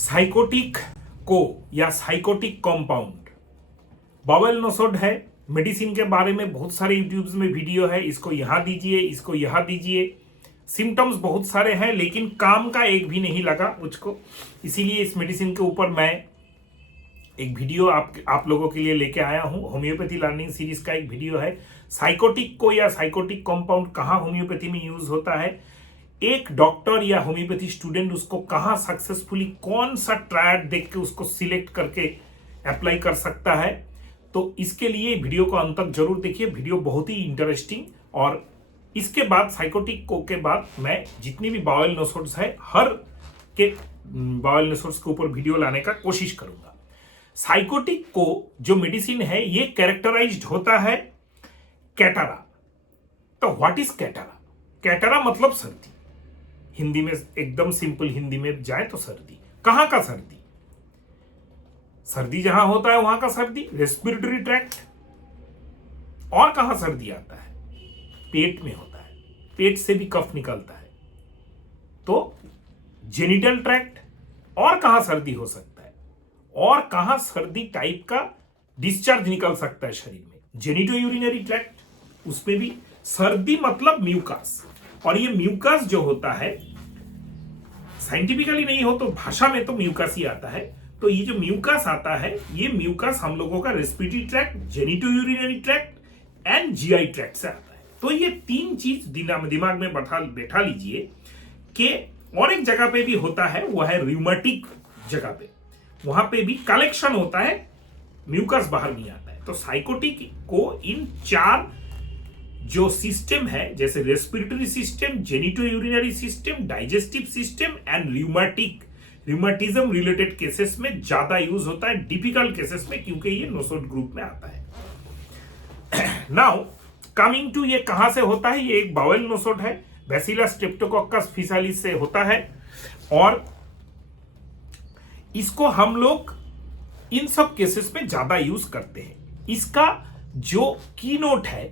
Psychotic को या psychotic compound bowel nosode है। मेडिसिन के बारे में बहुत सारे यूट्यूब्स में वीडियो है, इसको यहाँ दीजिए, इसको यहाँ दीजिए। सिम्टम्स बहुत सारे हैं लेकिन काम का एक भी नहीं लगा मुझको, इसीलिए इस मेडिसिन के ऊपर मैं एक वीडियो आप लोगों के लिए लेके आया हूँ। होम्योपैथी लर्निंग सीरीज का एक वीडियो है, साइकोटिक को या साइकोटिक कंपाउंड कहाँ होम्योपैथी में यूज होता है, एक डॉक्टर या होम्योपैथी स्टूडेंट उसको कहाँ सक्सेसफुली कौन सा ट्रायड देख के उसको सिलेक्ट करके अप्लाई कर सकता है। तो इसके लिए वीडियो को अंत तक जरूर देखिए, वीडियो बहुत ही इंटरेस्टिंग। और इसके बाद साइकोटिक को के बाद मैं जितनी भी बावेल नोसोड्स है हर के बावेल नोसोड्स के ऊपर वीडियो लाने का कोशिश करूंगा। साइकोटिक को जो मेडिसिन है ये कैरेक्टराइज्ड होता है कैटारा। तो व्हाट इज कैटारा? कैटारा मतलब सर्दी, हिंदी में एकदम सिंपल हिंदी में जाए तो सर्दी। कहां का सर्दी? सर्दी जहां होता है वहां का सर्दी, रेस्पिरेटरी ट्रैक्ट। और कहां सर्दी आता है? पेट में होता है, पेट से भी कफ निकलता है तो जेनिटल ट्रैक्ट। और कहां सर्दी हो सकता है? और कहां सर्दी टाइप का डिस्चार्ज निकल सकता है शरीर में? जेनिटो यूरिनरी ट्रैक्ट, उसमें भी सर्दी मतलब म्यूकस। और ये म्यूकस जो होता है साइंटिफिकली नहीं हो तो भाषा में तो म्यूकस ही आता है। तो ये जो म्यूकस आता है ये म्यूकस हम लोगों का respiratory tract, genito urinary tract and GI tract से आता है। तो ये तीन चीज दिमाग में बैठा लीजिए कि और एक जगह पे भी होता है, वो है रिउमेटिक जगह पे, वहां पे भी कलेक्शन होता है, म्यूकस बाहर नहीं आता है। तो साइकोटिक को इन चार जो सिस्टम है, जैसे respiratory system, genito urinary system, digestive system and rheumatism related cases में ज्यादा यूज होता है, डिफिकल्ट केसेस में, क्योंकि ये नोसोड ग्रुप में आता है। नाउ कमिंग टू ये कहां से होता है, ये एक बावेल नोसोड है, बैसिलस स्ट्रेप्टोकोकस फिसालिस से होता है। और इसको हम लोग इन सब केसेस में ज्यादा यूज करते हैं। इसका जो की नोट है,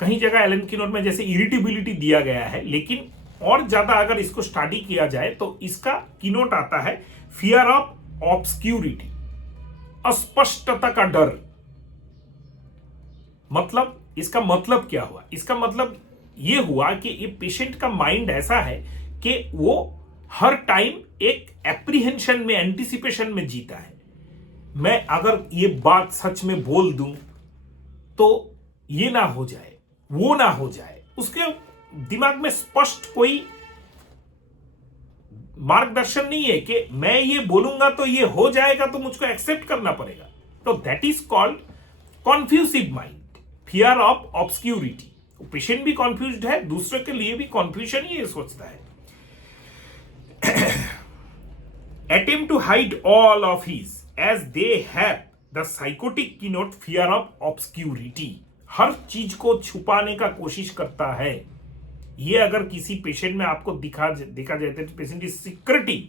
कहीं जगह एलन की नोट में जैसे इरिटेबिलिटी दिया गया है, लेकिन और ज्यादा अगर इसको स्टडी किया जाए तो इसका की नोट आता है फियर ऑफ ऑब्सक्यूरिटी, अस्पष्टता का डर। मतलब इसका मतलब क्या हुआ? इसका मतलब यह हुआ कि ये पेशेंट का माइंड ऐसा है कि वो हर टाइम एक एप्रीहेंशन में, एंटिसिपेशन में जीता है। मैं अगर ये बात सच में बोल दूं तो ये ना हो जाए, वो ना हो जाए, उसके दिमाग में स्पष्ट कोई मार्गदर्शन नहीं है कि मैं ये बोलूंगा तो ये हो जाएगा तो मुझको एक्सेप्ट करना पड़ेगा। तो that is called confusive mind, fear of obscurity. Patient भी कॉन्फ्यूज्ड है, दूसरे के लिए भी कॉन्फ्यूजन ही ये सोचता है। attempt to hide all of his as they have the psychotic keynote fear of obscurity। हर चीज को छुपाने का कोशिश करता है। ये अगर किसी पेशेंट में आपको देखा जाए तो पेशेंट इज सिक्रेटिव,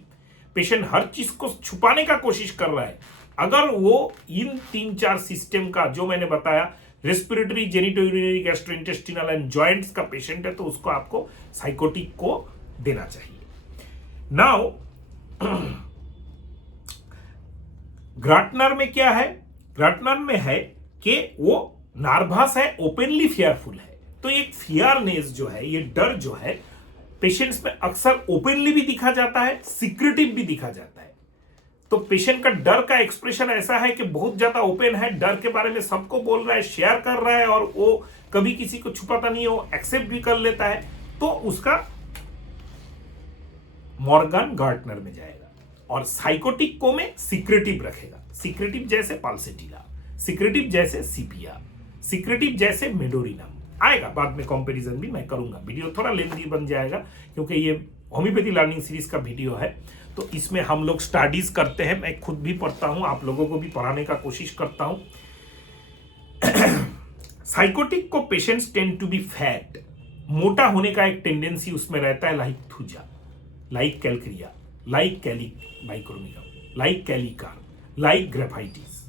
पेशेंट हर चीज को छुपाने का कोशिश कर रहा है। अगर वो इन 3-4 सिस्टम का जो मैंने बताया, respiratory, genito urinary, gastrointestinal and joints का पेशेंट है, तो उसको आपको साइकोटिक को देना चाहिए। नाउ ग्राटनर में क्या है? ग्राटनर में है कि वो नर्वस है, ओपनली फियरफुल है। तो एक फियरनेस जो है, ये डर जो है, पेशेंट्स में अक्सर ओपनली भी दिखा जाता है, सीक्रेटिव भी दिखा जाता है। तो पेशेंट का डर का एक्सप्रेशन ऐसा है कि बहुत ज्यादा ओपन है, डर के बारे में सबको बोल रहा है, शेयर कर रहा है, और वो कभी किसी को छुपाता नहीं है, वो एक्सेप्ट भी कर लेता है। तो उसका मॉर्गन गार्टनर में जाएगा। और साइकोटिक को में सीक्रेटिव रखेगा, सीक्रेटिव जैसे पाल्सेटिला, सीक्रेटिव जैसे सीपिया, सीक्रेटिव जैसे मेडोरिनम आएगा। बाद में कंपैरिजन भी मैं करूंगा, वीडियो थोड़ा लेंथी बन जाएगा क्योंकि ये होम्योपैथी लर्निंग सीरीज का वीडियो है। तो इसमें हम लोग स्टडीज करते हैं, मैं खुद भी पढ़ता हूं, आप लोगों को भी पढ़ाने का कोशिश करता हूं। साइकोटिक को patients tend to be fat, मोटा होने का एक टेंडेंसी उसमें रहता है, like thuja, like calcarea, like calc micronium, like kali carb, like graphites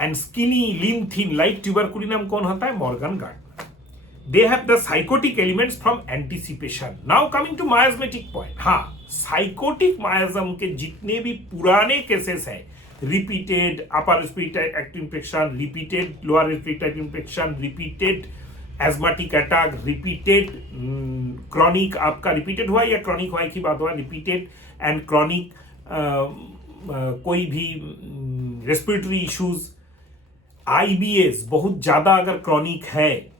and skinny lean thin like tuberculinum. कौन होता है? Morgan Gaertner. they have the psychotic elements from anticipation. Now coming to miasmatic point. हाँ, psychotic miasm के जितने भी पुराने cases हैं, repeated upper respiratory tract infection, repeated lower respiratory tract infection, repeated asthmatic attack, repeated chronic, आपका repeated हुआ या chronic हुआ, एक ही बात हुआ, रिपीटेड एंड क्रॉनिक कोई भी रेस्पिरेटरी इश्यूज, आईबीएस बहुत ज्यादा अगर क्रॉनिक है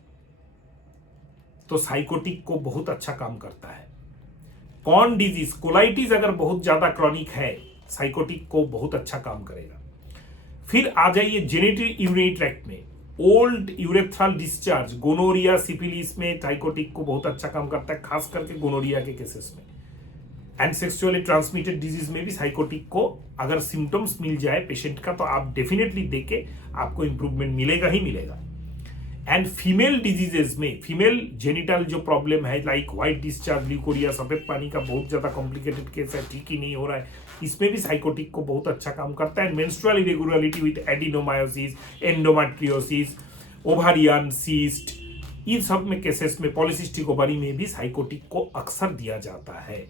तो साइकोटिक को बहुत अच्छा काम करता है। कॉर्न डिजीज, कोलाइटिस अगर बहुत ज्यादा क्रॉनिक है, साइकोटिक को बहुत अच्छा काम करेगा। फिर आ जाइए जेनिटल यूरिनरी ट्रैक्ट में, old urethral discharge, gonorrhoea, syphilis में साइकोटिक को बहुत अच्छा काम करता है, खास करके गोनोरिया के केसेस में। एंड सेक्सुअली ट्रांसमिटेड डिजीज में भी साइकोटिक को अगर सिम्टम्स मिल जाए पेशेंट का तो आप डेफिनेटली देके आपको इंप्रूवमेंट मिलेगा ही मिलेगा। एंड फीमेल डिजीजेस में, फीमेल जेनिटल जो प्रॉब्लम है लाइक व्हाइट डिस्चार्ज, ल्यूकोरिया, सफेद पानी का बहुत ज्यादा कॉम्प्लिकेटेड केस है, ठीक ही नहीं हो रहा है, इसमें भी साइकोटिक को बहुत अच्छा काम करता है। Menstrual irregularity with adenomyosis, endometriosis, ovarian cyst, इन सब में केसेस में, पॉलीसिस्टिक ओवरी में भी साइकोटिक को अक्सर दिया जाता है।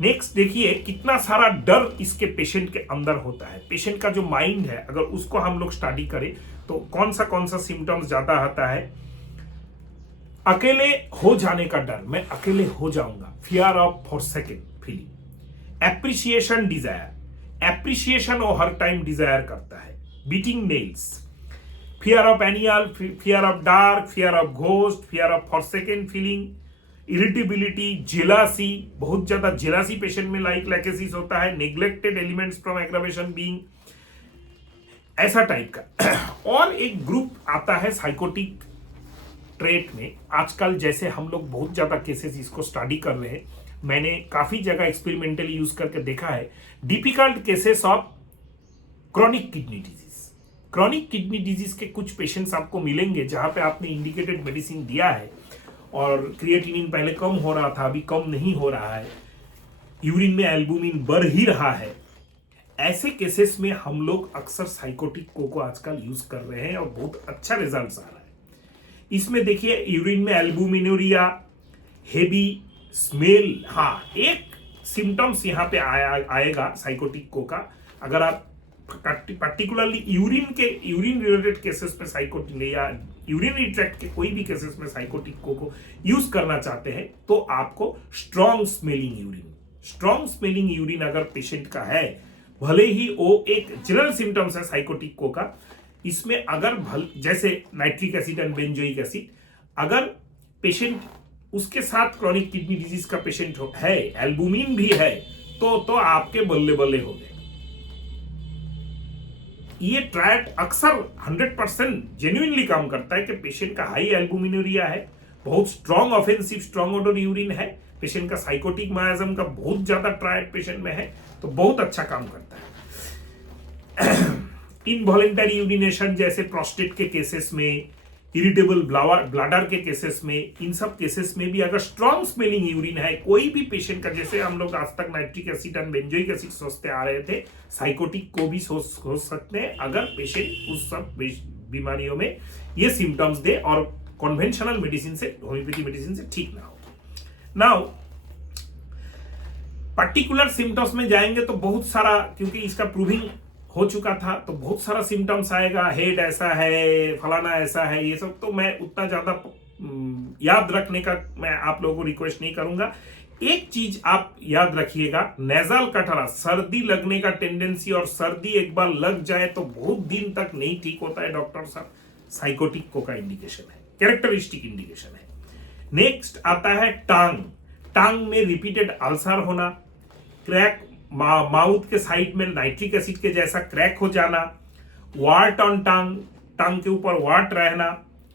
नेक्स्ट देखिए कितना सारा डर इसके पेशेंट के अंदर होता है। पेशेंट का जो माइंड है अगर उसको हम लोग स्टडी करें तो कौन सा सिम्टम्स ज्यादा आता है। अकेले हो जाने का डर, मैं अकेले हो जाऊंगा, fear of forsaken feeling, appreciation desire, appreciation वो हर टाइम डिजायर करता है, beating nails, fear of animal, fear of dark, fear of ghost, fear of forsaken feeling, irritability, jealousy, बहुत ज्यादा जेलासी पेशेंट में लाइक लैकेसिस होता है, neglected elements from aggravation being, ऐसा टाइप का। और एक ग्रुप आता है साइकोटिक ट्रेट में, आजकल जैसे हम लोग बहुत ज्यादा केसेस इसको स्टडी कर रहे हैं, मैंने काफी जगह एक्सपेरिमेंटली यूज करके देखा है, difficult cases of chronic kidney disease. Chronic kidney disease के कुछ पेशेंट्स आपको मिलेंगे जहां पे आपने इंडिकेटेड मेडिसिन दिया है और क्रिएटिनिन पहले कम हो रहा था, अभी कम नहीं हो रहा है, यूरिन में एल्बुमिन बढ़ ही रहा है। ऐसे केसेस में हम लोग अक्सर साइकोटिक को आजकल यूज कर रहे हैं और बहुत अच्छा रिजल्ट आ रहा है। इसमें देखिए यूरिन में एल्बुमिनूरिया, हेवी स्मेल, हाँ एक सिम्टम्स यहाँ पे आएगा साइकोटिक का। अगर आप पर्टिकुलरली यूरिन रिलेटेड केसेस में साइकोटिक या यूरिनरी ट्रैक्ट के कोई भी केसेस में साइकोटिक को यूज करना चाहते हैं तो आपको स्ट्रॉन्ग स्मेलिंग यूरिन अगर पेशेंट का है, भले ही वो एक जनरल सिम्टम्स है साइकोटिक का, इसमें अगर जैसे nitric acid and benzoic acid, अगर पेशेंट उसके साथ क्रॉनिक किडनी डिजीज का पेशेंट है, एल्बुमिन भी है, तो आपके बल्ले बल्ले हो गए। ये ट्रायड अक्सर 100% जेन्युइनली काम करता है कि पेशेंट का हाई एल्बुमिनूरिया है, बहुत strong offensive strong odour urine है, पेशेंट का साइकोटिक मायाजम का बहुत ज्यादा ट्रायड पेशेंट में है, तो बहुत अच्छा काम करता है। इनवॉलेंटरी यूरिनेशन जैसे प्रोस्टेट के केसेस में, इरिटेबल ब्लैडर के केसेस में, इन सब केसेस में भी अगर स्ट्रॉन्ग स्मेलिंग यूरिन है कोई भी पेशेंट का, जैसे हम लोग आज तक nitric acid and benzoic acid सोचते आ रहे थे, साइकोटिक को भी सोच सकते हैं अगर पेशेंट उस सब बीमारियों में ये सिम्टम्स दे और कन्वेंशनल मेडिसिन से, होम्योपैथी मेडिसिन से ठीक ना हो। नाउ पर्टिकुलर सिम्टम्स में जाएंगे तो बहुत सारा, क्योंकि इसका प्रूविंग हो चुका था तो बहुत सारा सिम्टम्स आएगा, हेड ऐसा है, फलाना ऐसा है, ये सब तो मैं उतना ज्यादा याद रखने का मैं आप लोगों को रिक्वेस्ट नहीं करूंगा। एक चीज आप याद रखिएगा, नेजल कटरा, सर्दी लगने का टेंडेंसी, और सर्दी एक बार लग जाए तो बहुत दिन तक नहीं ठीक होता है डॉक्टर साहब, साइकोटिक का इंडिकेशन है, कैरेक्टरिस्टिक इंडिकेशन है। नेक्स्ट आता है टांग में रिपीटेड अल्सर होना, क्रैक, माउथ के साइड में नाइट्रिक एसिड के जैसा क्रैक हो जाना, वार्ट ऑन टांग के ऊपर वार्ट रहना,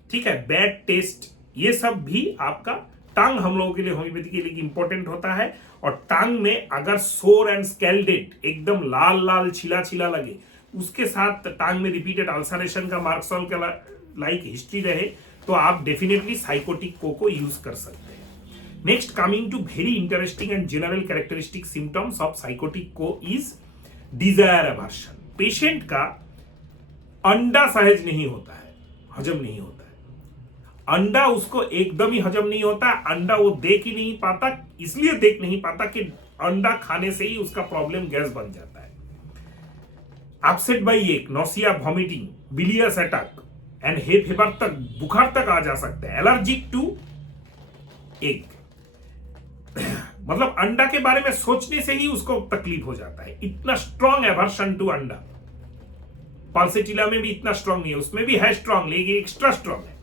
ठीक है, बैड टेस्ट, ये सब भी आपका टांग हम लोगों के लिए, होम्योपैथी के लिए इंपॉर्टेंट होता है। और टांग में अगर सोर एंड स्कैल्डेड, एकदम लाल छिला लगे, उसके साथ टांग में रिपीटेड अल्सरेशन का मार्क्सॉल का लाइक हिस्ट्री रहे तो आप डेफिनेटली साइकोटिक को यूज कर सकते हैं। Next coming to very interesting and general characteristic symptoms of sycotic को इज डिजायर एवर्शन। पेशेंट का अंडा सहज नहीं होता है, हजम नहीं होता है, अंडा उसको एकदम ही हजम नहीं होता, अंडा वो देख ही नहीं पाता, इसलिए देख नहीं पाता कि अंडा खाने से ही उसका प्रॉब्लम गैस बन जाता है। अपसेट बाई एक, nausea, vomiting, bilious attack and hay fever तक, बुखार तक आ जा सकते हैं। एलर्जिक टू एग, मतलब अंडा के बारे में सोचने से ही उसको तकलीफ हो जाता है, इतना स्ट्रॉन्ग एवर्शन टू अंडा। पाल्सेटिला में भी इतना स्ट्रॉन्ग नहीं है, उसमें भी है स्ट्रॉन्ग, लेकिन एक्स्ट्रा स्ट्रॉन्ग है।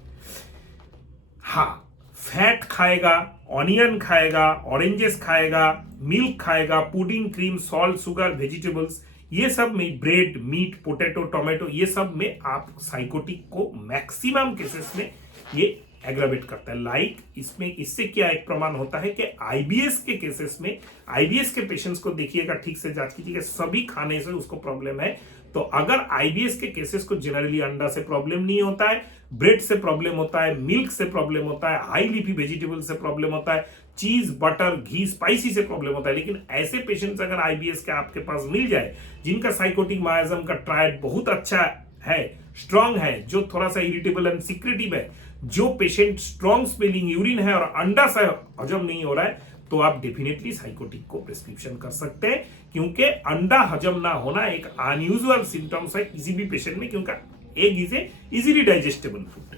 हाँ, फैट खाएगा, ऑनियन खाएगा, ऑरेंजेस खाएगा, मिल्क खाएगा, pudding, cream, salt, sugar, vegetables, ये सब में, ब्रेड, मीट, पोटैटो, टोमेटो, ये सब में आप साइकोटिक को मैक्सिमम केसेस में ये एग्रावेट करता है। लाइक इसमें इससे क्या एक प्रमाण होता है कि आईबीएस के केसेस में, आईबीएस के पेशेंट्स को देखिएगा, ठीक से जांच कीजिएगा, सभी खाने से उसको प्रॉब्लम है। तो अगर आईबीएस के केसेस को जनरली अंडा से प्रॉब्लम नहीं होता है, ब्रेड से प्रॉब्लम होता है, मिल्क से प्रॉब्लम होता है, हाई लीफी वेजिटेबल से प्रॉब्लम होता है, चीज, बटर, घी, स्पाइसी से प्रॉब्लम होता है। लेकिन ऐसे पेशेंट्स अगर आईबीएस के आपके पास मिल जाए, जिनका साइकोटिक मायाजम का ट्रायड बहुत अच्छा है, स्ट्रांग है, जो थोड़ा सा इरिटेबल एंड सिक्रेटिव है, जो पेशेंट स्ट्रॉन्ग स्मेलिंग यूरिन है और अंडा से हजम नहीं हो रहा है, तो आप डेफिनेटली साइकोटिक को प्रिस्क्रिप्शन कर सकते हैं, क्योंकि अंडा हजम ना होना एक अनयूजुअल सिम्टम्स है किसी भी पेशेंट में, क्योंकि egg is a easily digestible food.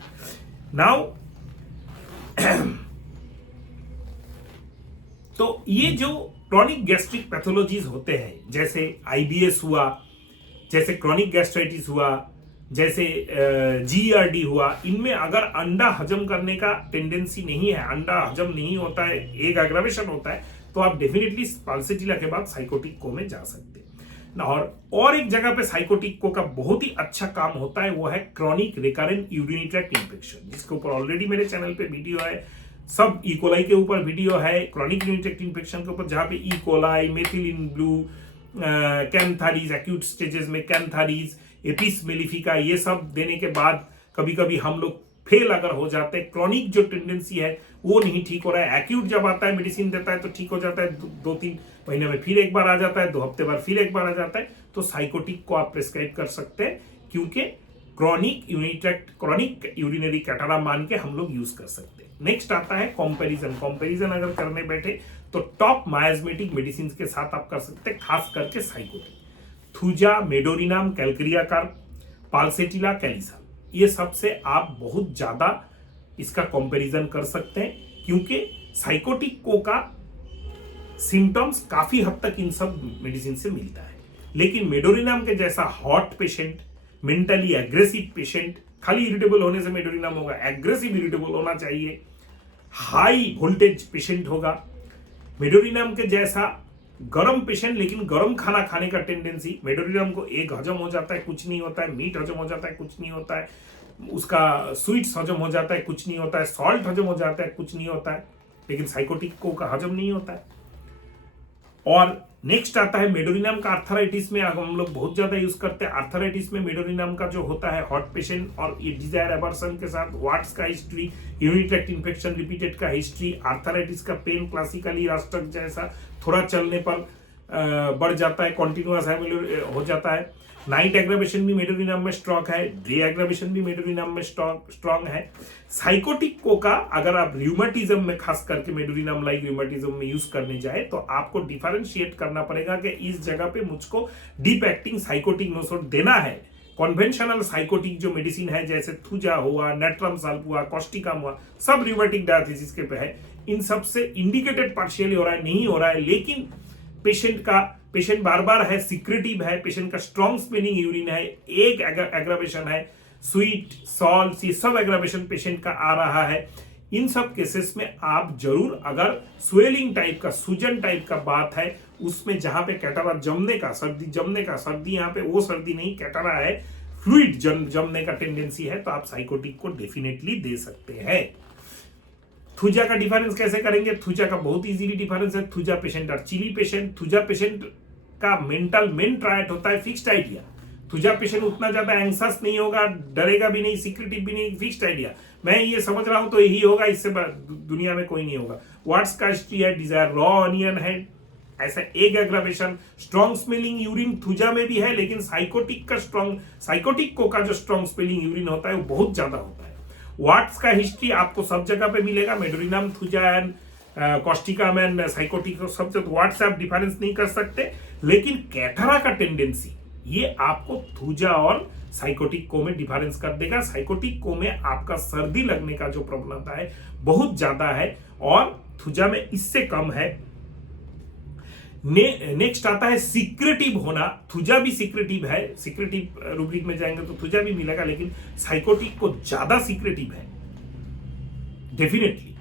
Now तो ये जो क्रॉनिक गैस्ट्रिक पैथोलॉजीज होते हैं, जैसे आईबीएस हुआ, जैसे क्रॉनिक गैस्ट्राइटिस हुआ, जैसे जीईआरडी हुआ, इनमें अगर अंडा हजम करने का टेंडेंसी नहीं है, अंडा हजम नहीं होता है, एग एग्रावेशन होता है, तो आप डेफिनेटली पाल्सेटिला के बाद साइकोटिक को में जा सकते हैं। और एक जगह पे साइकोटिक को का बहुत ही अच्छा काम होता है, वो है chronic recurrent urinary tract infection, जिसके ऊपर ऑलरेडी मेरे चैनल पे वीडियो है, सब इकोलाई के ऊपर वीडियो है, क्रॉनिक यूरिनरी ट्रैक्ट इंफेक्शन के ऊपर, जहां पे E coli, methylene blue, कैंथारीज, acute stages में कैंथारीज, एपिस मेलिफिका, ये सब देने के बाद कभी कभी हम लोग फेल अगर हो जाते हैं, क्रॉनिक जो टेंडेंसी है वो नहीं ठीक हो रहा है, एक्यूट जब आता है मेडिसिन देता है तो ठीक हो जाता है, 2-3 महीने में फिर एक बार आ जाता है, 2 हफ्ते बाद फिर एक बार आ जाता है, तो साइकोटिक को आप प्रिस्क्राइब कर सकते हैं, क्योंकि क्रॉनिक यूरिनरी कैटारा मान के हम लोग यूज कर सकते हैं। नेक्स्ट आता है कंपैरिजन अगर करने बैठे तो टॉप मायाजमेटिक मेडिसिन के साथ आप कर सकते हैं, खास करके साइकोटिक, थूजा, मेडोरिनाम, कैलक्रिया कार्प, पाल्सेटिला, कैलिसाल, ये सबसे आप बहुत ज्यादा इसका कंपैरिजन कर सकते हैं, क्योंकि साइकोटिक को का सिम्टम्स काफी हद तक इन सब मेडिसिन से मिलता है। लेकिन मेडोरिनाम के जैसा hot patient, mentally aggressive patient, खाली इरिटेबल होने से मेडोरिनाम होगा, एग्रेसिव इरिटेबल होना चाहिए, हाई वोल्टेज पेशेंट होगा। मेडोरिनाम के जैसा गरम पेशेंट, लेकिन गरम खाना खाने का टेंडेंसी, मेडोरिनाम को एग हजम हो जाता है, कुछ नहीं होता है, मीट हजम हो जाता है, कुछ नहीं होता है, उसका स्वीट्स हजम हो जाता है, कुछ नहीं होता है, सॉल्ट हजम हो जाता है, कुछ नहीं होता है, लेकिन साइकोटिक को का हजम नहीं होता है। और नेक्स्ट आता है मेडोरिनाम का आर्थराइटिस में हम लोग बहुत ज्यादा यूज करते हैं। आर्थराइटिस में मेडोरिनाम का जो होता है हॉट पेशेंट और ये डिजायर एवर्सन के साथ वाट्स का history, urinary tract infection repeated का हिस्ट्री, आर्थराइटिस का पेन क्लासिकली रास्टक जैसा थोड़ा चलने पर बढ़ जाता है, कॉन्टिन्यूअस हो जाता है। नाइट एग्रावेशन भी मेडोरिनाम में स्ट्रॉन्ग है, डे एग्रावेशन भी मेडोरिनाम में स्ट्रॉन्ग है। साइकोटिक को का अगर आप र्यूमेटिज्म में, खास करके मेडोरिनाम लाइक र्यूमेटिज्म में यूज करने जाए, तो आपको डिफरेंशिएट करना पड़ेगा कि इस जगह पे मुझको डीप एक्टिंग साइकोटिक नोसोड देना है। कॉन्वेंशनल साइकोटिक जो मेडिसिन है, जैसे थूजा हुआ, नेट्रम साल्प हुआ, कॉस्टिकम हुआ, सब र्यूमेटिक डायथिसिस के पे है, इन सब से इंडिकेटेड पार्शियली हो रहा है, नहीं हो रहा है, लेकिन पेशेंट बार बार है, सिक्रेटिव है, पेशेंट का स्ट्रॉन्ग स्मेलिंग यूरिन है, एक एग्रावेशन है, स्वीट, सॉल्ट, ये सब एग्रावेशन पेशेंट का आ रहा है, इन सब केसेस में आप जरूर, अगर स्वेलिंग टाइप का, सूजन टाइप का बात है, उसमें जहां पे कैटारा जमने का, सर्दी यहाँ पे वो सर्दी नहीं, कैटारा है, फ्लूइड जमने का टेंडेंसी है, तो आप साइकोटिक को डेफिनेटली दे सकते हैं। थूजा का डिफरेंस कैसे करेंगे? थूजा का बहुत इजीली डिफरेंस है। थूजा पेशेंट और चिली पेशेंट, थूजा पेशेंट का मेन ट्रायट होता है फिक्स्ड आइडिया। थूजा पेशेंट उतना ज्यादा एंग्जस नहीं होगा, डरेगा भी नहीं, सिक्रेटिव भी नहीं, फिक्स्ड आइडिया, मैं ये समझ रहा हूं तो यही होगा, इससे दुनिया में कोई नहीं होगा। वाट्स का हिस्ट्री है, डिजायर रॉ ऑनियन है, ऐसा egg aggravation, strong smelling urine thuja में भी है, लेकिन साइकोटिक को का जो स्ट्रॉन्ग स्मेलिंग यूरिन होता है वो बहुत ज्यादा होता है। वाट्स का हिस्ट्री आपको सब जगह पे मिलेगा, medorrhinum, thuja and Causticum and psychotic सब जगह वाट से आप डिफरेंस नहीं कर सकते, लेकिन कैथारा का टेंडेंसी ये आपको थुजा और साइकोटिक को में डिफरेंस कर देगा। साइकोटिक को में आपका सर्दी लगने का जो प्रवणता है बहुत ज्यादा है और थुजा में इससे कम है। नेक्स्ट आता है सिक्रेटिव होना। थुजा भी सिक्रेटिव है, सिक्रेटिव रूब्रिक में जाएंगे तो थुजा भी मिलेगा, लेकिन साइकोटिक को ज्यादा सिक्रेटिव है डेफिनेटली।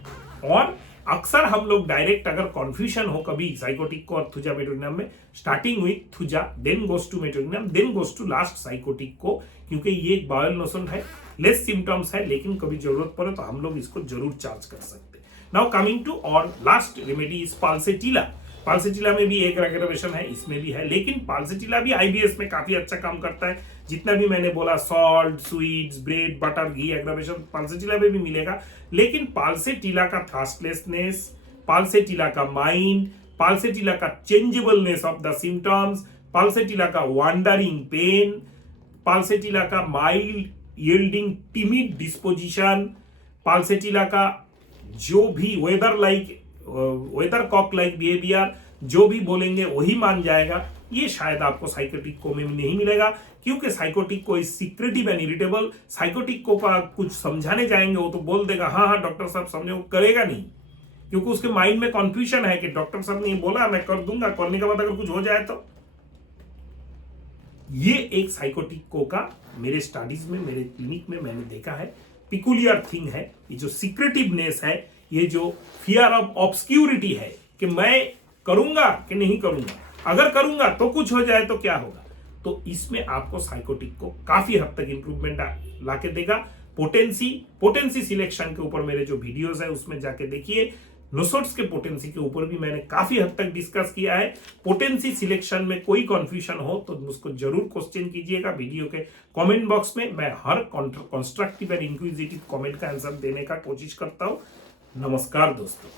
और अक्सर हम लोग डायरेक्ट अगर कॉन्फ्यूजन हो कभी साइकोटिक को और थुजा मेटोनिनम में, starting with Thuja then goes to Medorrhinum then goes to last sycotic को, क्योंकि ये एक बाउल नोशन है, लेस सिम्टम्स है, लेकिन कभी जरूरत पड़े तो हम लोग इसको जरूर चार्ज कर सकते हैं। नाउ कमिंग टू और लास्ट रेमेडी इज पाल्सेटिला। पाल्सेटिला में भी एक एग्रावेशन है, इसमें भी है, लेकिन पाल्सेटिला भी आईबीएस में काफी अच्छा काम करता है। जितना भी मैंने बोला सॉल्ट, स्वीट्स, ब्रेड, बटर, घी एग्रावेशन पाल्सेटिला में भी मिलेगा, लेकिन पाल्सेटिला का थर्स्टलेसनेस, पाल्सेटिला का माइंड, पाल्सेटिला का चेंजेबलनेस ऑफ द सिम्टम्स, पाल्सेटिला का वंडरिंग पेन, पाल्सेटिला का माइल्ड यील्डिंग टिमिड डिस्पोजिशन, पाल्सेटिला का जो भी वेदर कॉक लाइक बिहेवियर, जो भी बोलेंगे वही मान जाएगा, ये शायद आपको साइकोटिक को में नहीं मिलेगा, क्योंकि साइकोटिक को is secretive and irritable. Psychotic को का कुछ समझाने जाएंगे वो तो बोल देगा हाँ हाँ डॉक्टर साहब समझे, वो करेगा नहीं, क्योंकि उसके माइंड में कंफ्यूजन है कि डॉक्टर साहब ने बोला मैं कर दूंगा, करने के बाद अगर कुछ हो जाए तो। ये एक साइकोटिक को का मेरे स्टडीज में, मेरे क्लिनिक में मैंने देखा है, पिकुलियर थिंग है। ये जो सीक्रेटिवनेस है, ये जो फियर ऑफ ऑब्सक्यूरिटी है कि मैं करूंगा कि नहीं करूंगा, अगर करूंगा तो कुछ हो जाए तो क्या होगा, तो इसमें आपको साइकोटिक को काफी हद तक इंप्रूवमेंट लाके देगा। पोटेंसी सिलेक्शन के ऊपर मेरे जो वीडियोस है उसमें जाके देखिए। नोसोट्स के पोटेंसी के ऊपर भी मैंने काफी हद तक डिस्कस किया है। पोटेंसी सिलेक्शन में कोई कंफ्यूजन हो तो मुझको जरूर क्वेश्चन कीजिएगा वीडियो के कमेंट बॉक्स में। मैं हर कंस्ट्रक्टिव एंड इंक्विजिटिव कमेंट का आंसर देने का कोशिश करता हूं। नमस्कार दोस्तों।